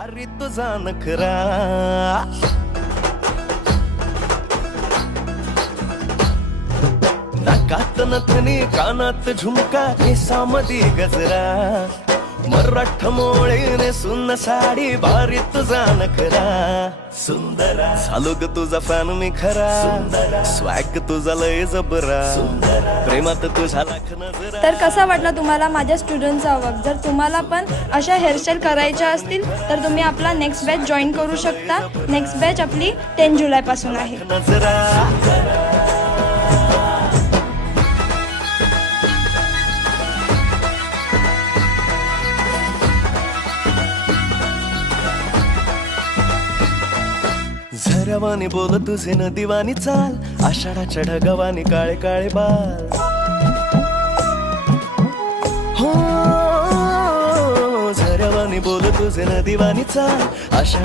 अरे तुझा नखरा नाकात नथनी कानात झुमका केसामध्ये गजरा मराठ मोळीने सुन्न साडी भारी तुझा नखरा सुंदरा झालो ग तुझा फॅन मी खरा सुंदरा स्वॅग तुझा लय जबरा सुंदरा प्रेमात तुझा लाख नजरा. तर कसा वाटला तुम्हाला माझ्या स्टुडंटचा वर्क? जर तुम्हाला पण अशा हेअरस्टाईल करायच्या असतील तर तुम्ही आपला नेक्स्ट बॅच जॉईन करू शकता. नेक्स्ट बॅच आपली 10 जुलैपासून आहे. नजरा झऱ्यावानी बोल तुझे नदीवानी चाल आषाढाच्या ढगावानी काळे काळे बाल हो झऱ्यावानी बोल तुझे नदीवानी चाल आषाढ